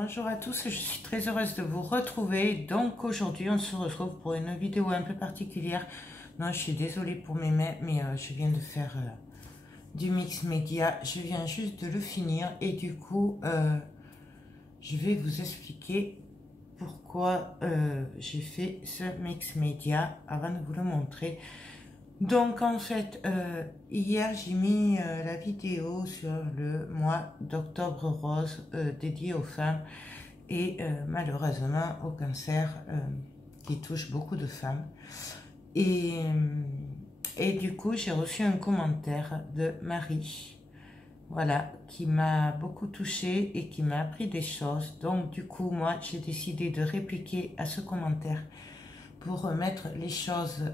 Bonjour à tous, je suis très heureuse de vous retrouver. Donc aujourd'hui on se retrouve pour une vidéo un peu particulière. Non, je suis désolée pour mes mains, mais je viens de faire du mix média. Je viens juste de le finir et du coup je vais vous expliquer pourquoi j'ai fait ce mix média avant de vous le montrer. Donc en fait, hier j'ai mis la vidéo sur le mois d'octobre rose dédié aux femmes et malheureusement au cancer qui touche beaucoup de femmes. Et du coup j'ai reçu un commentaire de Marie, voilà, qui m'a beaucoup touchée et qui m'a appris des choses. Donc du coup moi j'ai décidé de répliquer à ce commentaire pour remettre les choses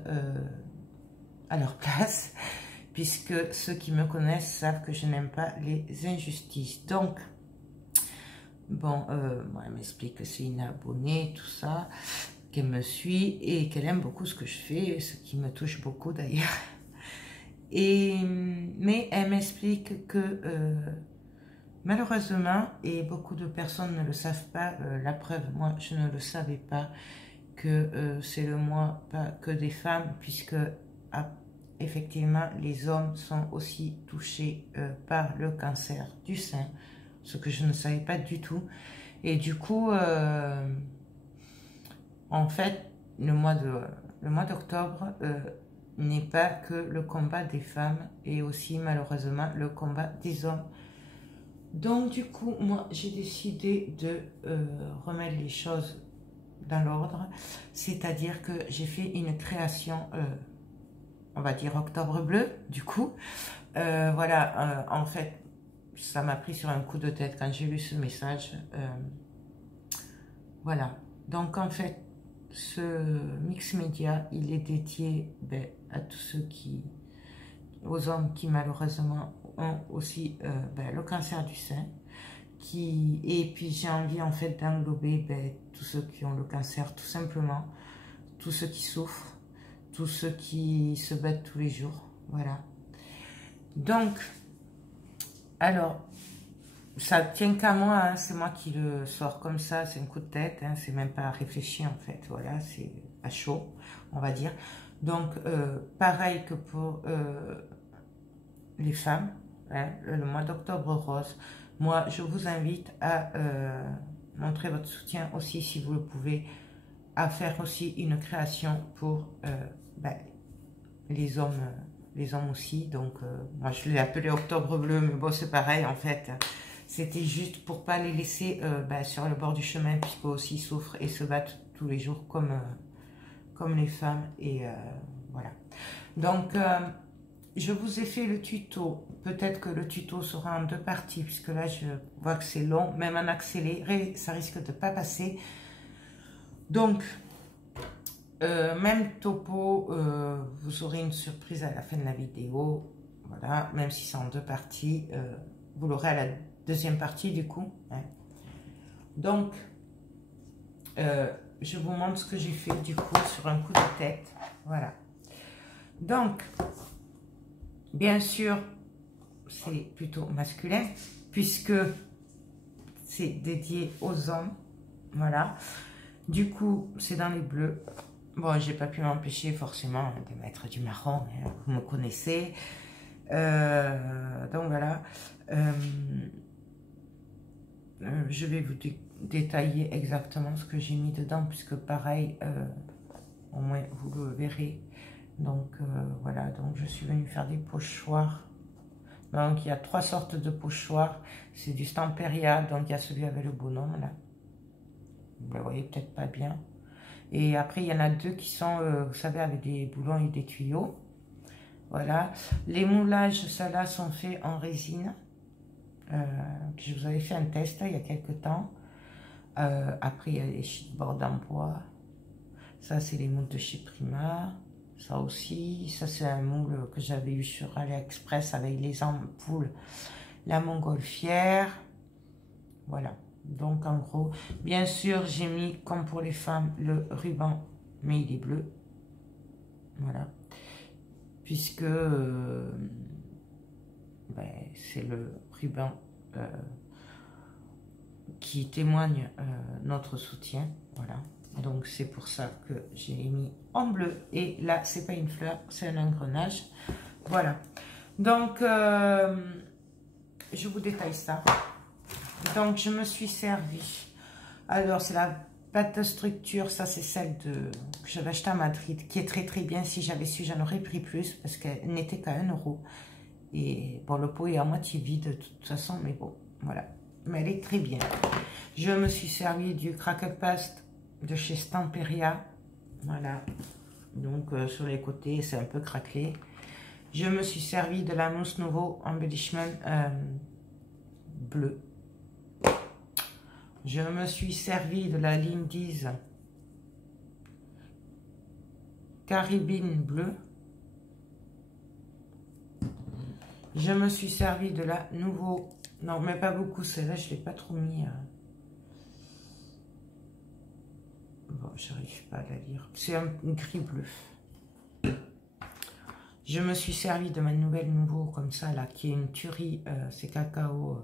à leur place, puisque ceux qui me connaissent savent que je n'aime pas les injustices. Donc, bon, moi, elle m'explique que c'est une abonnée, tout ça, qu'elle me suit et qu'elle aime beaucoup ce que je fais, ce qui me touche beaucoup d'ailleurs. Mais elle m'explique que malheureusement, et beaucoup de personnes ne le savent pas, la preuve, moi je ne le savais pas, que c'est le mois pas que des femmes, puisque effectivement les hommes sont aussi touchés par le cancer du sein, ce que je ne savais pas du tout. Et du coup en fait le mois d'octobre n'est pas que le combat des femmes, et aussi malheureusement le combat des hommes. Donc du coup moi j'ai décidé de remettre les choses dans l'ordre, c'est-à-dire que j'ai fait une création, on va dire octobre bleu, du coup. Voilà, en fait, ça m'a pris sur un coup de tête quand j'ai lu ce message. Voilà, donc en fait, ce mix média, il est dédié à tous ceux aux hommes qui malheureusement ont aussi le cancer du sein. Et puis j'ai envie en fait d'englober tous ceux qui ont le cancer, tout simplement, tous ceux qui souffrent, tous ceux qui se battent tous les jours, voilà. Donc, alors, ça tient qu'à moi, hein, c'est moi qui le sors comme ça, c'est un coup de tête, hein, c'est même pas réfléchi en fait, voilà, c'est à chaud, on va dire. Donc, pareil que pour les femmes, hein, le mois d'octobre rose, moi je vous invite à montrer votre soutien aussi, si vous le pouvez, à faire aussi une création pour les hommes aussi. Donc moi je l'ai appelé octobre bleu, mais bon c'est pareil en fait, c'était juste pour pas les laisser sur le bord du chemin, puisqu'eux aussi souffrent et se battent tous les jours comme les femmes. Et voilà, donc je vous ai fait le tuto. Peut-être que le tuto sera en deux parties, puisque là je vois que c'est long, même en accéléré ça risque de pas passer. Donc même topo, vous aurez une surprise à la fin de la vidéo, voilà, même si c'est en deux parties, vous l'aurez à la deuxième partie du coup, hein. Donc je vous montre ce que j'ai fait du coup sur un coup de tête, voilà. Donc bien sûr c'est plutôt masculin, puisque c'est dédié aux hommes, voilà. Du coup c'est dans les bleus. Bon, j'ai pas pu m'empêcher forcément de mettre du marron, hein, vous me connaissez. Donc voilà. Je vais vous détailler exactement ce que j'ai mis dedans, puisque pareil, au moins vous le verrez. Donc voilà, donc je suis venue faire des pochoirs. Donc il y a 3 sortes de pochoirs. C'est du Stamperia, donc il y a celui avec le bonhomme là. Vous le voyez peut-être pas bien. Et après, il y en a 2 qui sont, vous savez, avec des boulons et des tuyaux. Voilà. Les moulages, ceux-là, sont faits en résine. Je vous avais fait un test là, il y a quelques temps. Après, il y a les chipboards en bois. Ça, c'est les moules de chez Prima. Ça aussi. Ça, c'est un moule que j'avais eu sur AliExpress avec les ampoules. La montgolfière. Voilà. Donc en gros, bien sûr j'ai mis comme pour les femmes le ruban, mais il est bleu, voilà, puisque c'est le ruban qui témoigne notre soutien. Voilà. Donc c'est pour ça que j'ai mis en bleu. Et là, c'est pas une fleur, c'est un engrenage. Voilà. Donc, je vous détaille ça. Donc, je me suis servi. Alors, c'est la pâte de structure. Ça, c'est celle que j'avais achetée à Madrid, qui est très très bien. Si j'avais su, j'en aurais pris plus, parce qu'elle n'était qu'à 1 €. Et bon, le pot est à moitié vide de toute façon, mais bon, voilà. Mais elle est très bien. Je me suis servi du cracker paste de chez Stamperia. Voilà. Donc, sur les côtés, c'est un peu craquelé. Je me suis servi de la mousse Nouveau Embellishment bleu. Je me suis servi de la Lindy's Caribbean bleu. Je me suis servi de la Nouveau... Non, mais pas beaucoup, celle-là, je ne l'ai pas trop mis... Bon, j'arrive pas à la lire. C'est un gris bleu. Je me suis servi de ma nouvelle Nouveau, comme ça, là, qui est une tuerie. C'est cacao.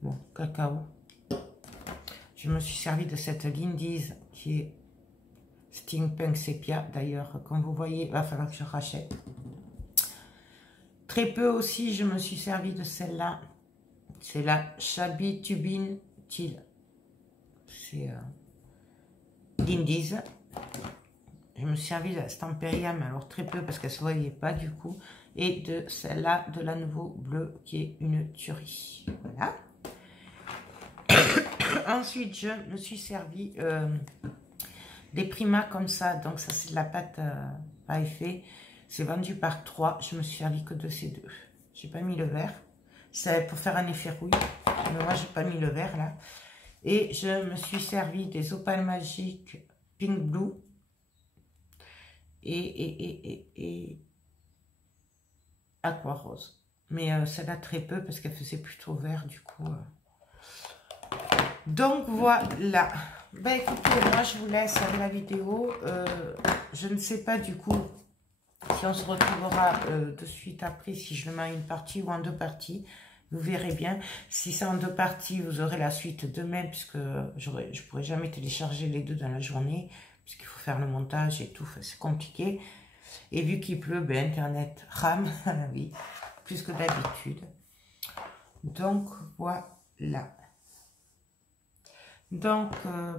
Bon, cacao. Je me suis servi de cette Lindy's qui est Steampunk Sepia. D'ailleurs, comme vous voyez, il va falloir que je rachète. Très peu aussi, je me suis servi de celle-là. C'est la Shabby Tubin Teal. C'est Lindy's. Je me suis servi de la Stamperia, mais alors très peu parce qu'elle ne se voyait pas du coup. Et de celle-là, de la Nouveau bleu, qui est une tuerie. Voilà. Ensuite, je me suis servi des Prima comme ça. Donc ça, c'est de la pâte à effet. C'est vendu par 3. Je me suis servi que de ces 2. J'ai pas mis le vert. C'est pour faire un effet rouille. Mais moi, j'ai pas mis le vert là. Et je me suis servi des Opales Magiques Pink Blue. Et Aqua Rose. Mais celle-là très peu parce qu'elle faisait plutôt vert du coup. Donc voilà. Ben écoutez, moi je vous laisse avec la vidéo. Je ne sais pas du coup si on se retrouvera de suite après, si je le mets en une partie ou en 2 parties. Vous verrez bien. Si c'est en 2 parties, vous aurez la suite demain, puisque je ne pourrai jamais télécharger les 2 dans la journée, puisqu'il faut faire le montage et tout, c'est compliqué. Et vu qu'il pleut, ben, Internet rame, oui, plus que d'habitude. Donc, voilà. Donc,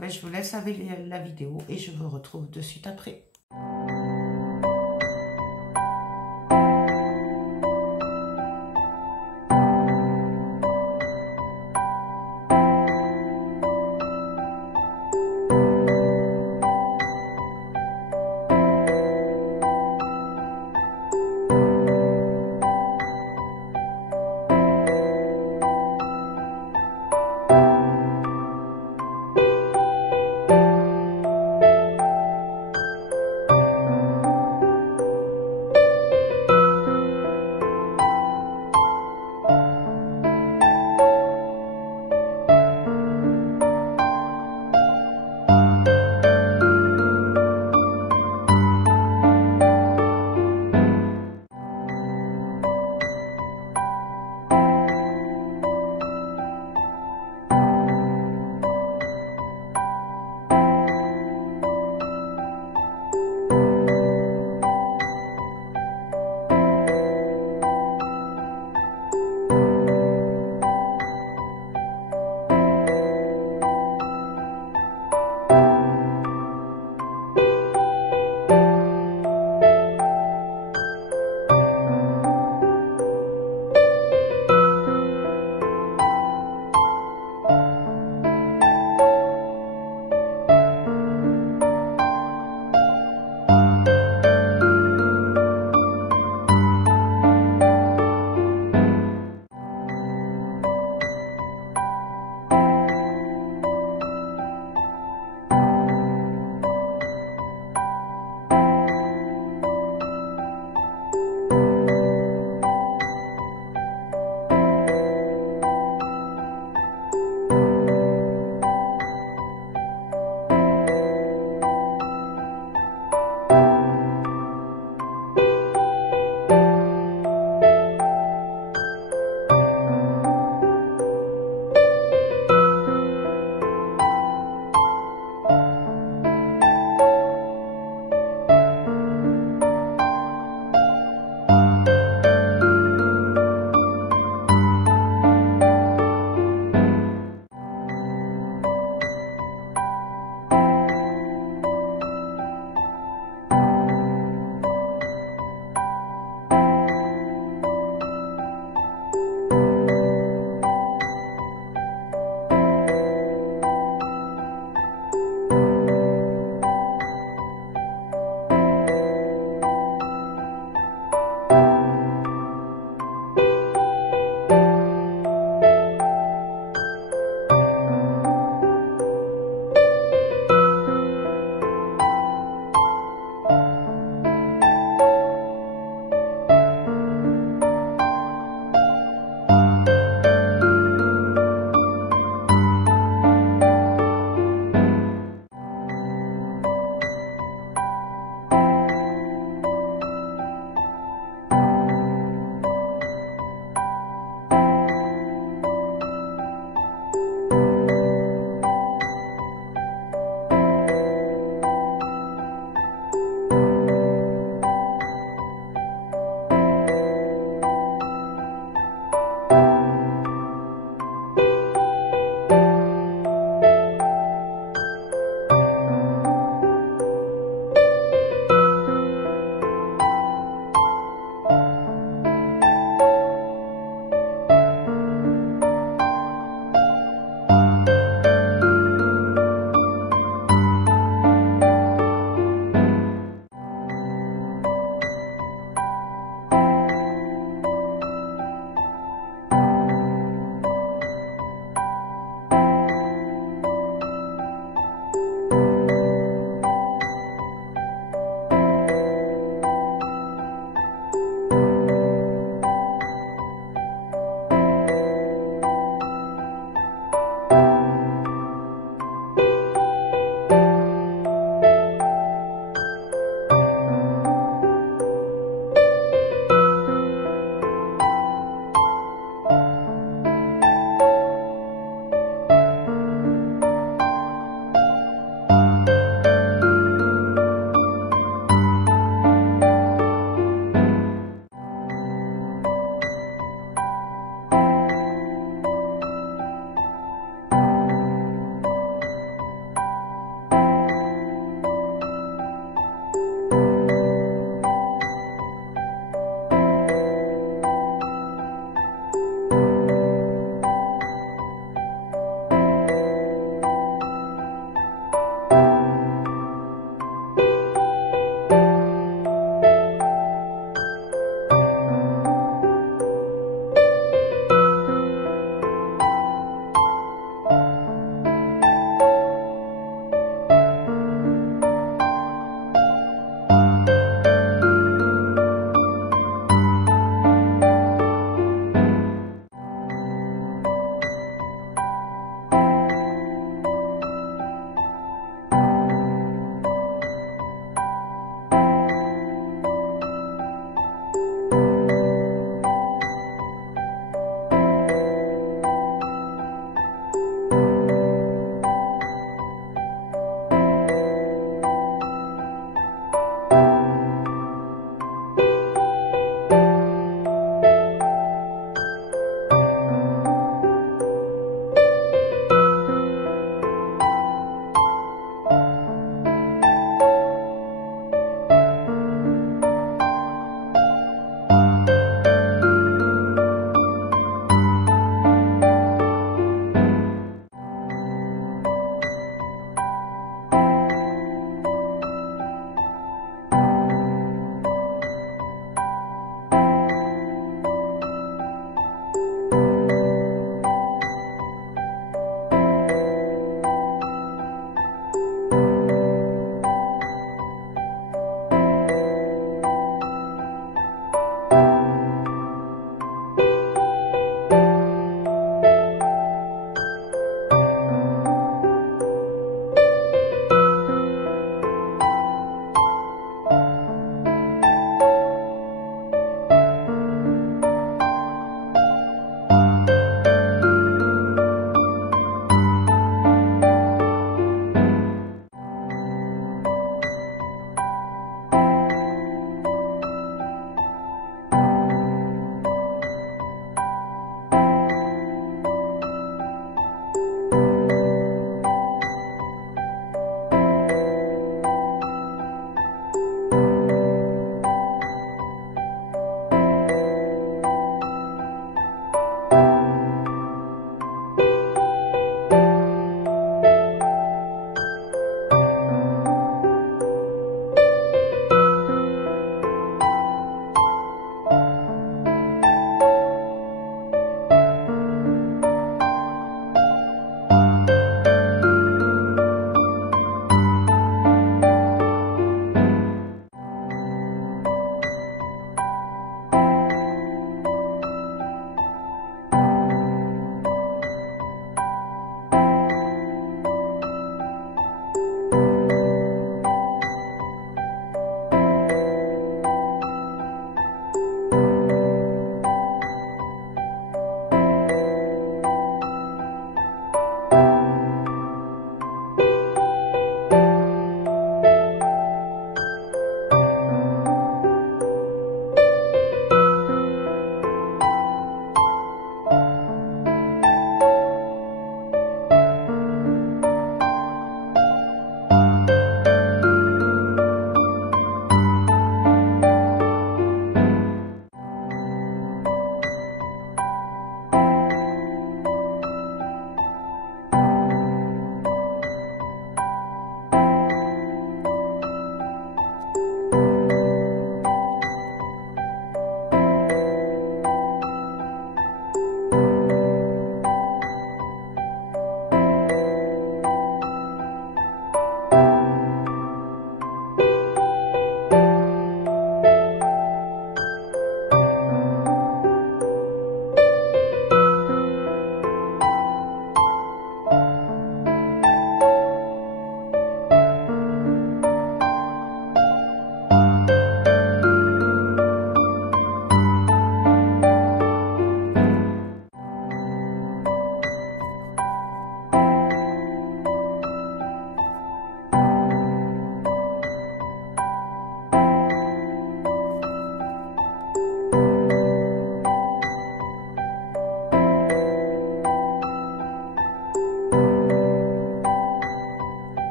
ben, je vous laisse avec la vidéo et je vous retrouve de suite après.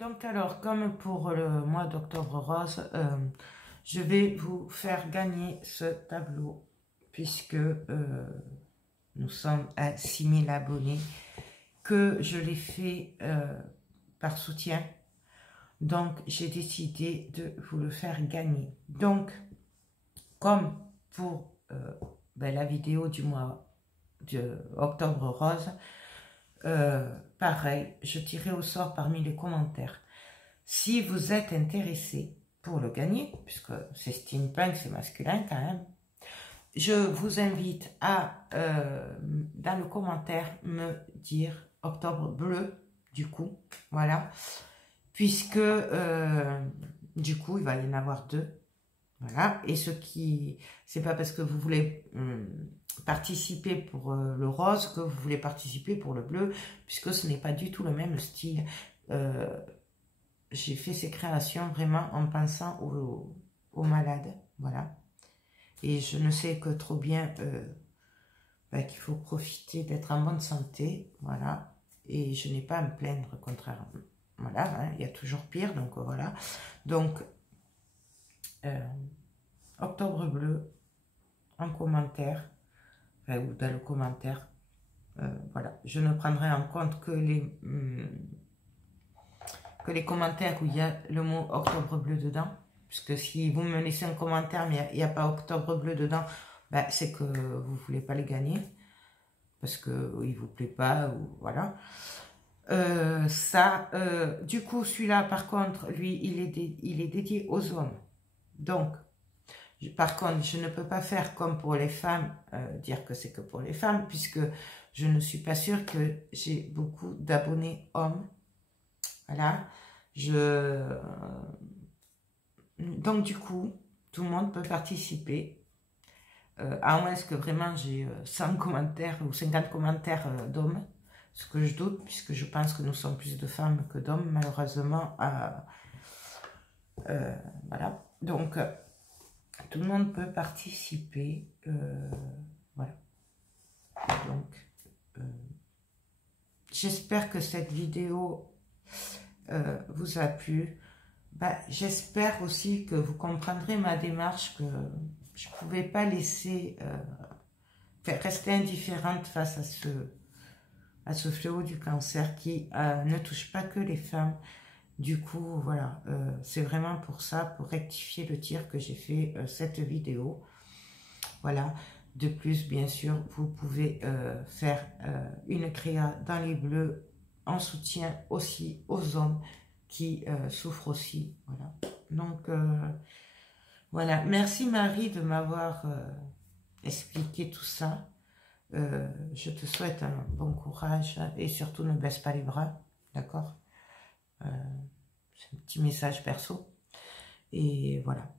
Donc alors, comme pour le mois d'octobre rose, je vais vous faire gagner ce tableau puisque nous sommes à 6000 abonnés, que je l'ai fait par soutien. Donc, j'ai décidé de vous le faire gagner. Donc, comme pour la vidéo du mois d'octobre rose, pareil, je tirerai au sort parmi les commentaires. Si vous êtes intéressé pour le gagner, puisque c'est steampunk, c'est masculin quand même, je vous invite à, dans le commentaire, me dire octobre bleu, du coup, voilà, puisque, du coup, il va y en avoir 2, voilà, et ce qui, c'est pas parce que vous voulez participer pour le rose que vous voulez participer pour le bleu, puisque ce n'est pas du tout le même style. J'ai fait ces créations vraiment en pensant aux malades, voilà. Et je ne sais que trop bien qu'il faut profiter d'être en bonne santé, voilà. Et je n'ai pas à me plaindre, contrairement, voilà, hein, il y a toujours pire, donc voilà. Donc, octobre bleu, en commentaire, ou dans le commentaire, voilà. Je ne prendrai en compte que les commentaires où il y a le mot octobre bleu dedans. Puisque si vous me laissez un commentaire, mais il n'y a pas octobre bleu dedans, ben, c'est que vous ne voulez pas les gagner. Parce qu'il ne vous plaît pas, ou voilà. Du coup, celui-là, par contre, lui, il est dédié aux hommes. Donc, par contre, je ne peux pas faire comme pour les femmes, dire que c'est que pour les femmes, puisque je ne suis pas sûre que j'ai beaucoup d'abonnés hommes. Voilà. Donc, du coup, tout le monde peut participer. À moins que vraiment j'ai 100 commentaires ou 50 commentaires d'hommes. Ce que je doute, puisque je pense que nous sommes plus de femmes que d'hommes, malheureusement. Voilà. Donc, tout le monde peut participer. Voilà. Donc, j'espère que cette vidéo vous a plu. J'espère aussi que vous comprendrez ma démarche, que je ne pouvais pas laisser rester indifférente face à ce fléau du cancer qui ne touche pas que les femmes. Du coup, voilà, c'est vraiment pour ça, pour rectifier le tir que j'ai fait cette vidéo. Voilà. De plus, bien sûr, vous pouvez faire une créa dans les bleus en soutien aussi aux hommes qui souffrent aussi. Voilà. Donc, voilà. Merci Marie de m'avoir expliqué tout ça. Je te souhaite un bon courage et surtout ne baisse pas les bras. D'accord? C'est un petit message perso. Et voilà.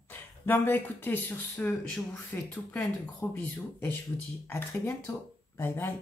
Donc, écoutez, sur ce, je vous fais tout plein de gros bisous et je vous dis à très bientôt. Bye bye.